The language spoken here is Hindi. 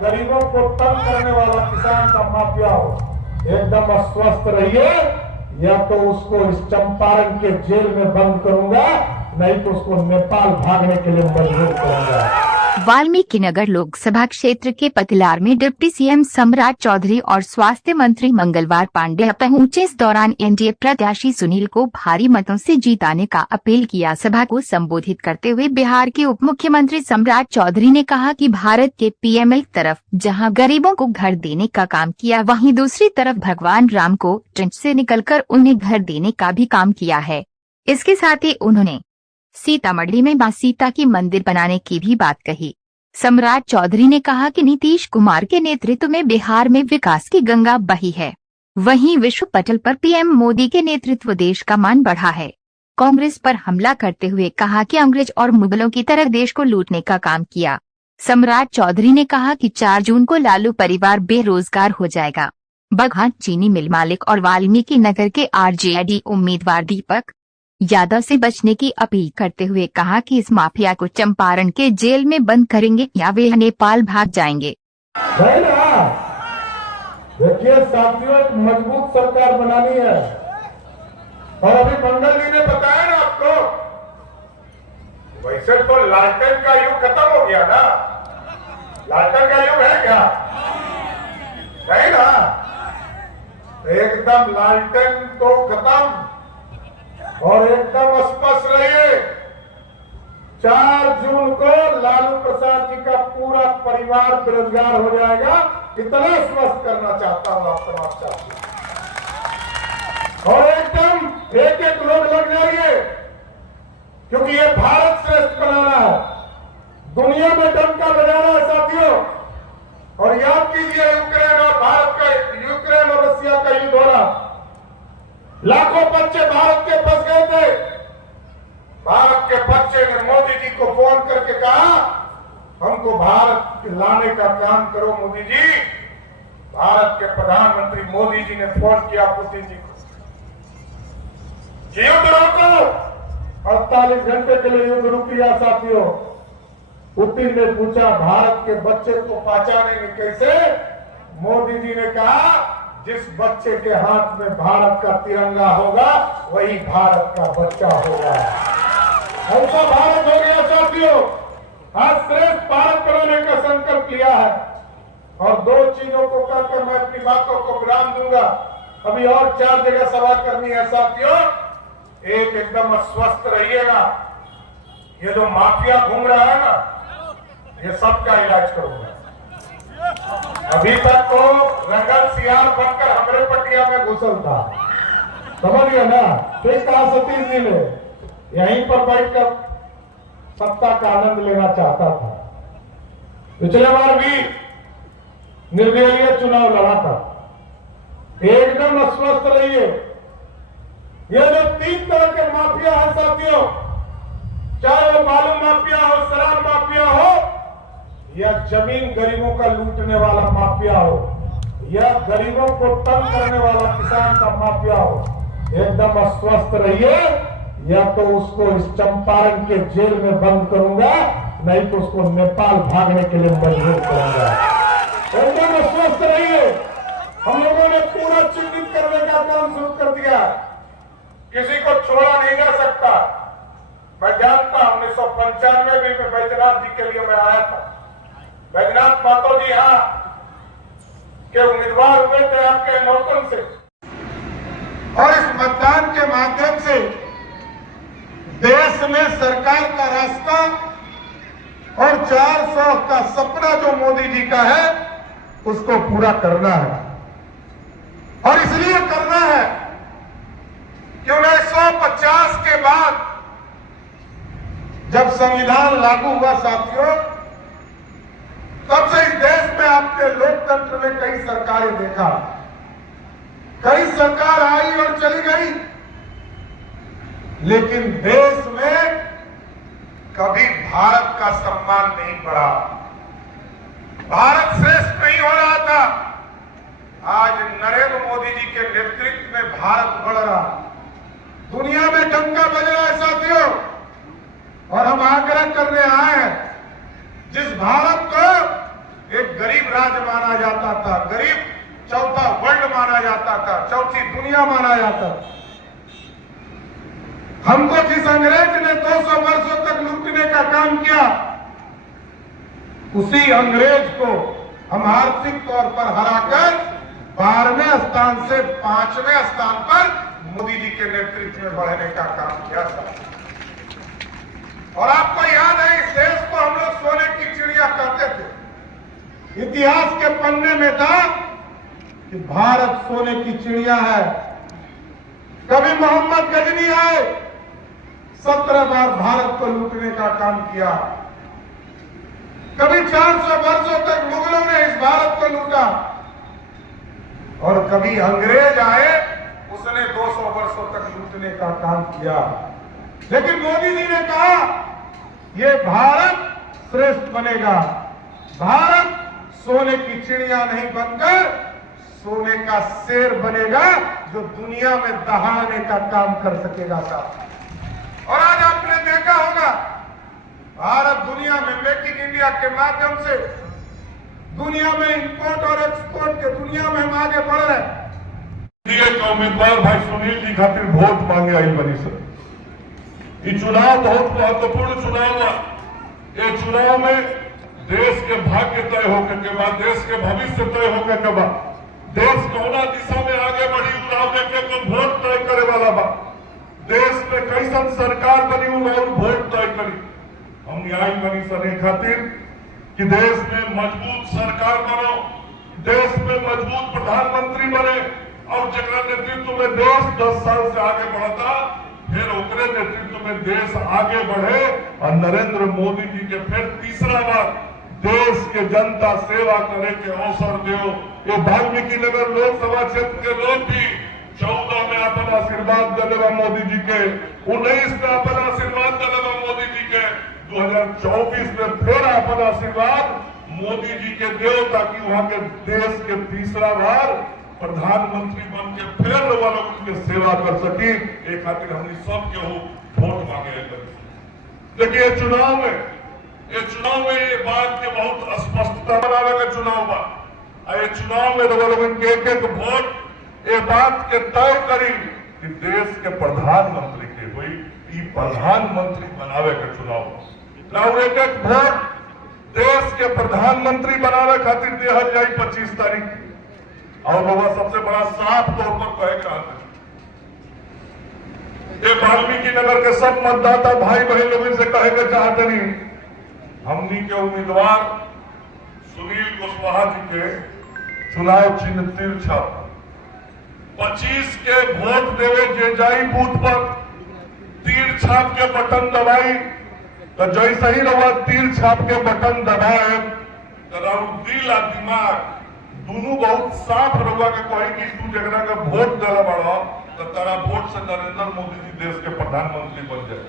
गरीबों को तंग करने वाला किसान का माफिया हो, एकदम अस्वस्थ रहिए, या तो उसको इस चंपारण के जेल में बंद करूंगा, नहीं तो उसको नेपाल भागने के लिए मजबूर करूंगा। वाल्मीकि नगर लोकसभा क्षेत्र के पतिलार में डिप्टी सीएम सम्राट चौधरी और स्वास्थ्य मंत्री मंगलवार पांडेय पहुंचे। इस दौरान एनडीए प्रत्याशी सुनील को भारी मतों से जीताने का अपील किया। सभा को संबोधित करते हुए बिहार के उप मुख्यमंत्री सम्राट चौधरी ने कहा कि भारत के पीएम एक तरफ जहां गरीबों को घर देने का काम किया, वहीं दूसरी तरफ भगवान राम को ट्रेंच से निकलकर उन्हें घर देने का भी काम किया है। इसके साथ ही उन्होंने सीतामढ़ी में मां सीता की मंदिर बनाने की भी बात कही। सम्राट चौधरी ने कहा कि नीतीश कुमार के नेतृत्व में बिहार में विकास की गंगा बही है, वहीं विश्व पटल पर पीएम मोदी के नेतृत्व देश का मान बढ़ा है। कांग्रेस पर हमला करते हुए कहा कि अंग्रेज और मुगलों की तरह देश को लूटने का काम किया। सम्राट चौधरी ने कहा कि 4 जून को लालू परिवार बेरोजगार हो जाएगा। बगहा चीनी मिल मालिक और वाल्मीकि नगर के आरजेडी उम्मीदवार दीपक यादव से बचने की अपील करते हुए कहा कि इस माफिया को चंपारण के जेल में बंद करेंगे या वे नेपाल भाग जाएंगे। देखिए साथियों, एक मजबूत सरकार बनानी है, और अभी मंगल जी ने बताया ना आपको, वैसे तो लालटेन का युग खत्म हो गया ना। लालटेन का युग है क्या? है ना? एकदम लालटेन तो खत्म, और एकदम स्पष्ट रहिए, 4 जून को लालू प्रसाद जी का पूरा परिवार बेरोजगार हो जाएगा। इतना स्पष्ट करना चाहता हूं आप तमाम साथियों, और एकदम एक लोग लग जाइए, क्योंकि ये भारत श्रेष्ठ बनाना है, दुनिया में डंका बजाना है साथियों। और याद कीजिए, यूक्रेन और भारत का, यूक्रेन और रशिया का युद्ध हो रहा, लाखों बच्चे भारत के फंस गए थे। भारत के बच्चे ने मोदी जी को फोन करके कहा, हमको भारत लाने का काम करो मोदी जी। भारत के प्रधानमंत्री मोदी जी ने फोन किया पुतिन जी को, युद्ध रोको। 48 घंटे के लिए युद्ध रुक गया साथियों। पुतिन ने पूछा, भारत के बच्चे को पहचानेंगे कैसे? मोदी जी ने कहा, जिस बच्चे के हाथ में भारत का तिरंगा होगा, वही भारत का बच्चा होगा। ऐसा भारत हो गया साथियों। आज श्रेष्ठ भारत बनाने का संकल्प लिया है, और 2 चीजों को कहकर मैं अपनी बातों को विराम दूंगा। अभी और 4 जगह सभा करनी है साथियों। एक, एकदम स्वस्थ रहिएगा। ये जो माफिया घूम रहा है ना, ये सबका इलाज करूंगा। अभी तक तो रंगल सियार बनकर हमरे पटिया में घुसल था, समझ गया ना? फिर कहा सतीश जी ने यहीं पर बैठकर सत्ता का आनंद लेना चाहता था। पिछले बार भी निर्दलीय चुनाव लड़ा था। एकदम अस्वस्थ रहिए। ये जो 3 तरह के माफिया है साथियों, चाहे वो बालू माफिया हो, शराब माफिया हो, या जमीन गरीबों का लूटने वाला माफिया हो, या गरीबों को तंग करने वाला किसान का माफिया हो, एकदम अस्वस्थ रहिए, या तो उसको इस चंपारण के जेल में बंद करूंगा, नहीं तो उसको नेपाल भागने के लिए मजबूर करूंगा। एकदम अस्वस्थ रहिए। हम लोगों ने पूरा चिन्हित करने का काम शुरू कर दिया। किसी को छोड़ा नहीं जा सकता। मैं जानता हूं, 1995 में भी बैजनाथ जी के लिए मैं आया था। बैजनाथ मातो जी यहाँ के उम्मीदवार हुए थे आपके नौतन से, और इस मतदान के माध्यम से देश में सरकार का रास्ता और 400 का सपना जो मोदी जी का है, उसको पूरा करना है। और इसलिए करना है कि 1950 के बाद जब संविधान लागू हुआ साथियों, तब से इस देश में आपके लोकतंत्र में कई सरकारें देखा, कई सरकार आई और चली गई, लेकिन देश में कभी भारत का सम्मान नहीं बढ़ा, भारत श्रेष्ठ नहीं हो रहा था। आज नरेंद्र मोदी जी के नेतृत्व में भारत बढ़ रहा, दुनिया में डंका बज रहा है साथियों। और हम आग्रह करने आए हैं, जिस भारत को एक गरीब राज्य माना जाता था, गरीब चौथा वर्ल्ड माना जाता था, चौथी दुनिया माना जाता था। हमको जिस अंग्रेज ने 200 वर्षों तक लूटने का काम किया, उसी अंग्रेज को हम आर्थिक तौर पर हराकर 12वें स्थान से 5वें स्थान पर मोदी जी के नेतृत्व में बढ़ने का काम किया था। और आपको याद है, इस देश को हम लोग सोने की चिड़िया कहते थे। इतिहास के पन्ने में था कि भारत सोने की चिड़िया है। कभी मोहम्मद गजनी आए, 17 बार भारत को लूटने का काम किया। कभी 400 वर्षों तक मुगलों ने इस भारत को लूटा, और कभी अंग्रेज आए, उसने 200 वर्षों तक लूटने का काम किया। लेकिन मोदी जी ने कहा, ये भारत श्रेष्ठ बनेगा। भारत सोने की चिड़िया नहीं बनकर सोने का शेर बनेगा, जो दुनिया में दहाड़ने का काम कर सकेगा साहब। और आज आपने देखा होगा, भारत दुनिया में मेक इन इंडिया के माध्यम से दुनिया में इंपोर्ट और एक्सपोर्ट के दुनिया में हम आगे बढ़ रहे हैं। उम्मीदवार भाई सुनील जी खातिर वोट मांगे आई बनी सर। ये चुनाव बहुत महत्वपूर्ण चुनाव है। ये चुनाव में देश के भाग्य तय होकर के बाद, देश के भविष्य तय होकर के बाद, देश कौना दिशा में आगे बढ़ी चुनाव देखे तो वोट तय करे वाला बा। देश में कैसन सरकार बनी और वोट तय करी। हम न्याय बनी सर खातिर कि देश में मजबूत सरकार बनो, देश में मजबूत प्रधानमंत्री बने, और जगह नेतृत्व में देश 10 साल से आगे बढ़ता, फिर ओकरे नेतृत्व में देश आगे बढ़े और नरेंद्र मोदी जी के फिर तीसरा बार देश के जनता सेवा करे के अवसर दो। ये वाल्मीकि नगर लोकसभा क्षेत्र के लोग भी 14 में अपन आशीर्वाद दिले मोदी जी के, 19 में अपन आशीर्वाद दिले मोदी जी के, 2024 में फिर अपन आशीर्वाद मोदी जी के दो, ताकि वहां के देश के तीसरा बार प्रधानमंत्री बन के फिर वालों की सेवा कर सकी। एक खातिर हमने सब के वोट मांगे। देखिए चुनाव में ये बात के बहुत स्पष्टता बनावे का चुनाव बा। ये चुनाव में लोगन के एक वोट ये बात के तय करी कि देश के प्रधानमंत्री के हुई, ये प्रधानमंत्री बनावे का चुनाव। एक वोट देश के प्रधानमंत्री बनावे खातिर दिहल जाए 25 तारीख। और बाबा सबसे बड़ा साफ तौर पर कहे का ये वाल्मीकि नगर के सब मतदाता भाई बहन लोगों से कहे के चाहते नहीं, हमनी के उम्मीदवार सुनील कुशवाहा जी के चुनाव चिन्ह तीर छाप 25 के वोट देवे जे जाई बूथ पर तीर छाप के बटन दबाई, तो जैसे ही लोग तीर छाप के बटन दबाए तो दिल और दिमाग दोनों बहुत साफ रहुआ के कहे कि तू जगह के वोट दिला बड़ा तो तारा वोट से नरेंद्र मोदी जी देश के प्रधानमंत्री बन जाए।